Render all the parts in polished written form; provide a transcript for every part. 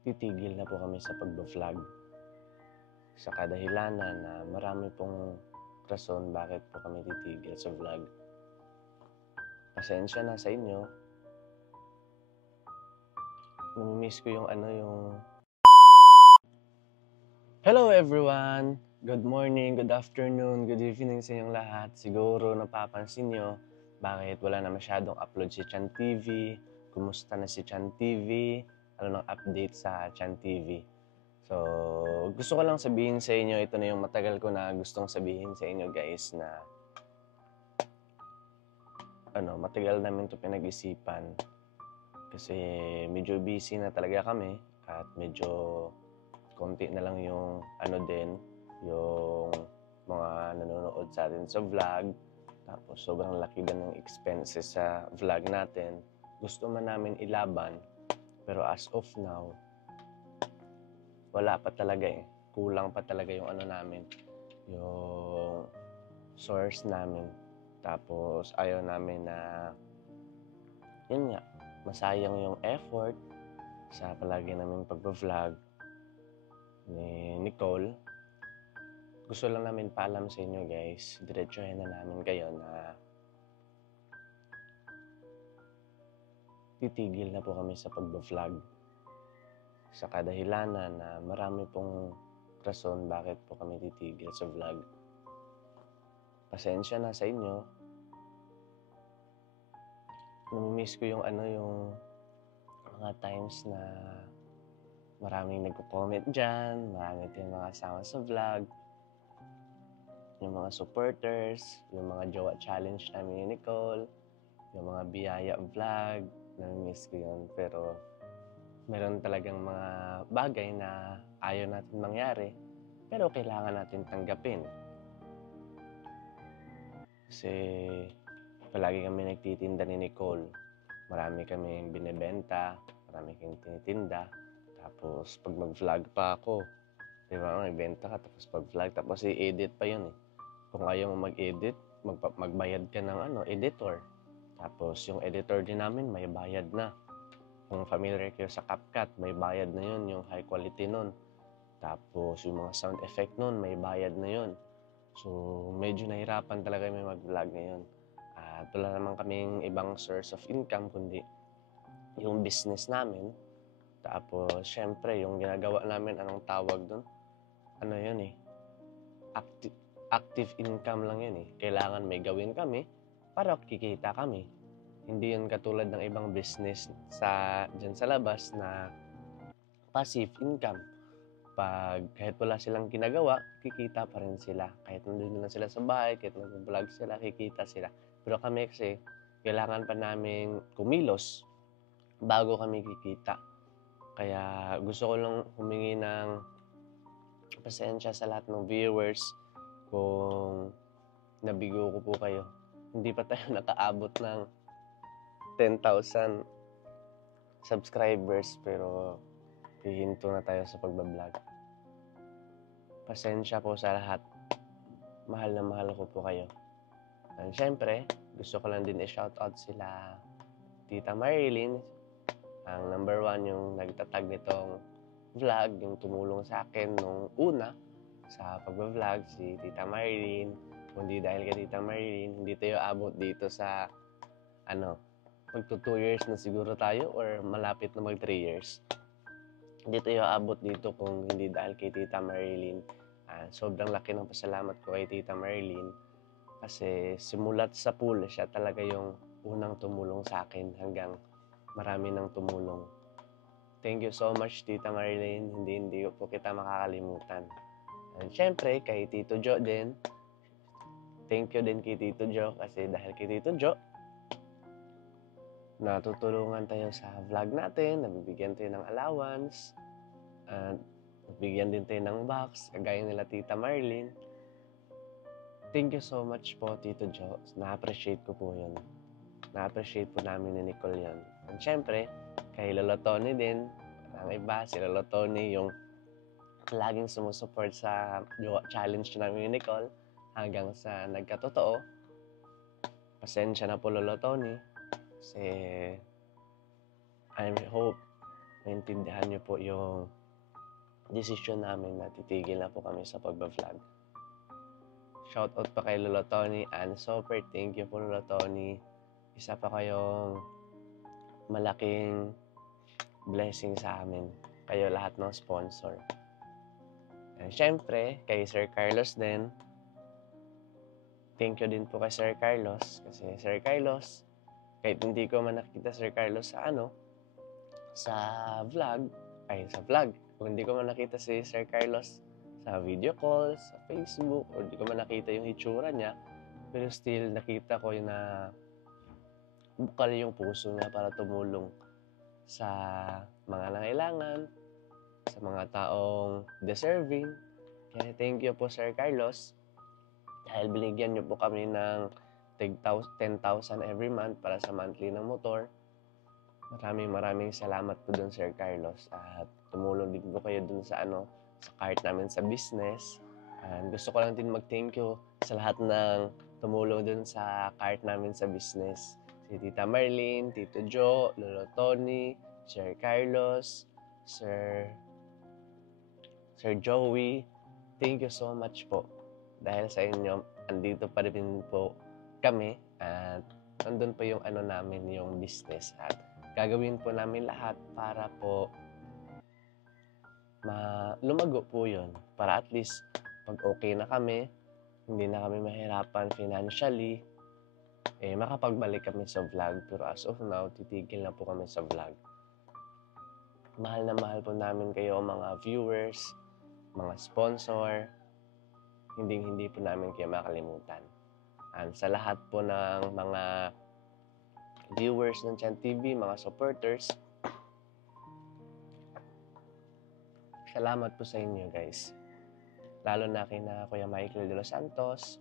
titigil na po kami sa pagba-vlog. Sa kadahilanan na marami pong rason bakit po kami titigil sa vlog. Pasensya na sa inyo. Namimiss ko yung Hello everyone! Good morning, good afternoon, good evening sa inyong lahat. Siguro napapansin nyo bakit wala na masyadong upload si Chan TV. Kumusta na si Chan TV? Ano nang update sa Chan TV? So, gusto ko lang sabihin sa inyo, ito na yung matagal ko na gustong sabihin sa inyo guys na matagal namin to pinag-isipan kasi medyo busy na talaga kami at medyo konti na lang yung yung mga nanonood sa atin sa vlog. Tapos sobrang laki din ng expenses sa vlog natin. Gusto man namin ilaban, pero as of now, wala pa talaga eh. Kulang pa talaga yung namin, yung source namin. Tapos ayaw namin na, yun nga, masayang yung effort sa palagi naming pagpa-vlog ni Nicole. Gusto lang namin paalam sa inyo guys, diretsuhin na namin kayo na titigil na po kami sa pagba-vlog. Sa kadahilanan na marami pong rason bakit po kami titigil sa vlog. Pasensya na sa inyo. Namimiss ko yung mga times na maraming nagko-comment dyan, marami tayong mga kasama sa vlog, yung mga supporters, yung mga jowa challenge namin ni Nicole, yung mga biyaya vlog, namimiss ko yun. Pero meron talagang mga bagay na ayaw natin mangyari, pero kailangan natin tanggapin. Kasi palagi kami nagtitinda ni Nicole. Marami kami binibenta, marami kami tinitinda. Tapos pag mag-vlog pa ako, di ba, magbenta ka, tapos pag-vlog, tapos i-edit pa yun eh. Kung ayaw mo mag-edit, magbayad ka ng editor. Tapos yung editor din namin, may bayad na. Kung familiar kayo sa CapCut, may bayad na yun, yung high quality nun. Tapos yung mga sound effect nun, may bayad na yun. So, medyo nahirapan talaga may mag-vlog ngayon. At wala naman kaming ibang source of income, kundi yung business namin. Tapos, syempre, yung ginagawa namin, anong tawag dun? Yun eh, active income lang yun eh. Kailangan may gawin kami para kikita kami. Hindi yun katulad ng ibang business dyan sa labas na passive income. Kahit wala silang ginagawa, kikita pa rin sila. Kahit nandun lang sila sa bahay, kahit nag-vlog sila, kikita sila. Pero kami kasi, kailangan pa namin kumilos bago kami kikita. Kaya gusto ko lang humingi ng pasensya sa lahat ng viewers kung nabigo ko po kayo. Hindi pa tayo nakaabot ng 10,000 subscribers pero hihinto na tayo sa pagbablog. Pasensya po sa lahat. Mahal na mahal ko po kayo. And syempre, gusto ko lang din i-shoutout sila Tita Marilyn, ang number 1 yung nagtatag nitong vlog, yung tumulong sa akin nung una sa pagbablog, si Tita Marilyn. Kung di dahil kay Tita Marilyn, hindi tayo abot dito sa magto 2 years na siguro tayo or malapit na mag 3 years. Hindi tayo abot dito kung hindi dahil kay Tita Marilyn. Sobrang laki ng pasalamat ko kay Tita Marilyn kasi simulat sa pool, siya talaga yung unang tumulong sa akin hanggang marami nang tumulong. Thank you so much, Tita Marilyn. Hindi ko po kita makakalimutan. And syempre, kay Tito Jo din. Thank you din kay Tito Jo kasi dahil kay Tito Jo, natutulungan tayo sa vlog natin, nabibigyan tayo ng allowance, at nabigyan din tayo ng box, kagaya nila Tita Marilyn. Thank you so much po, Tito Jo. Na-appreciate ko po yun. Na-appreciate po namin ni Nicole yun. And syempre, kay Lolo Tony din, ang iba, si Lolo Tony, yung laging sumusupport sa challenge namin ni Nicole hanggang sa nagkatotoo. Pasensya na po, Lolo Tony. Kasi I hope maintindihan niyo po yung desisyon namin na titigil na po kami sa pagbablog. Shoutout pa kay Lolo Tony and super thank you po Lolo Tony. Isa pa kayong malaking blessing sa amin. Kayo lahat ng sponsor. And syempre, kay Sir Carlos din. Thank you din po kay Sir Carlos. Kasi Sir Carlos, kahit hindi ko man nakita Sir Carlos sa vlog, kung hindi ko man nakita si Sir Carlos sa video calls, sa Facebook, o hindi ko man nakita yung itsura niya, pero still nakita ko yung na bukal yung puso niya para tumulong sa mga nangailangan, sa mga taong deserving. Kaya thank you po Sir Carlos dahil binigyan niyo po kami ng 10,000 every month para sa monthly ng motor. Maraming salamat po dun Sir Carlos at tumulong din po kayo dun sa sa cart namin sa business. And gusto ko lang din mag-thank you sa lahat ng tumulong dun sa cart namin sa business. Si Tita Marlene, Tito Joe, Lolo Tony, Sir Carlos, Sir Joey. Thank you so much po. Dahil sa inyo, andito pa rin po kami at nandun po yung namin, yung business at gagawin po namin lahat para po lumago po yun. Para at least pag okay na kami, hindi na kami mahirapan financially, makapagbalik kami sa vlog. Pero as of now, titigil na po kami sa vlog. Mahal na mahal po namin kayo mga viewers, mga sponsor. Hindi po namin kayo makalimutan. And sa lahat po ng mga viewers ng Chan TV, mga supporters, salamat po sa inyo guys. Lalo na kina Kuya Michael de los Santos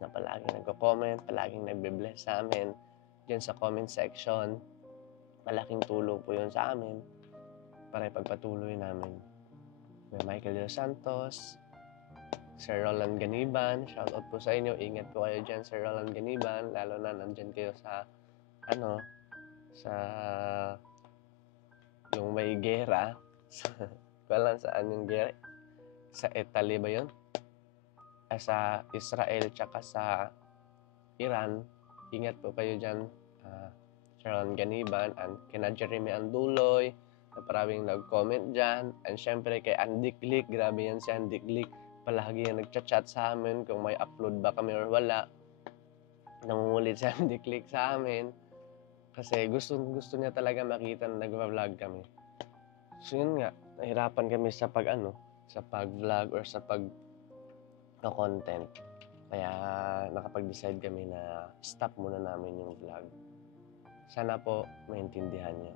na palaging nagko-comment, palaging nagbe-bless sa amin dyan sa comment section. Malaking tulong po yun sa amin para ipagpatuloy namin. Kuya Michael de los Santos, Sir Roland Ganiban, shoutout po sa inyo. Ingat po kayo dyan, Sir Roland Ganiban. Lalo na nandyan kayo sa, sa yung may gera. Walang saan yung gera. Sa Italy ba yun? Sa Israel, tsaka sa Iran. Ingat po kayo dyan, Sir Roland Ganiban, and kina Jeremy Anduloy, na parawing nag-comment dyan. And syempre kay Andy Click, grabe yan si Andy Click. Palagi yung nagchat-chat sa amin kung may upload ba kami or wala. Nangungulit si Andy Click sa amin. Kasi gusto niya talaga makita na nag-vlog kami. So yun nga, nahirapan kami sa sa pag-vlog or sa pag-content. Kaya nakapag-decide kami na stop muna namin yung vlog. Sana po maintindihan niyo.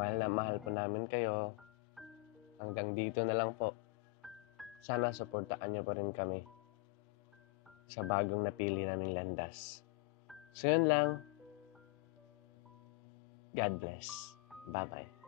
Mahal na mahal po namin kayo. Hanggang dito na lang po. Sana suportaan niyo pa rin kami sa bagong napili naming landas. So yun lang. God bless. Bye-bye.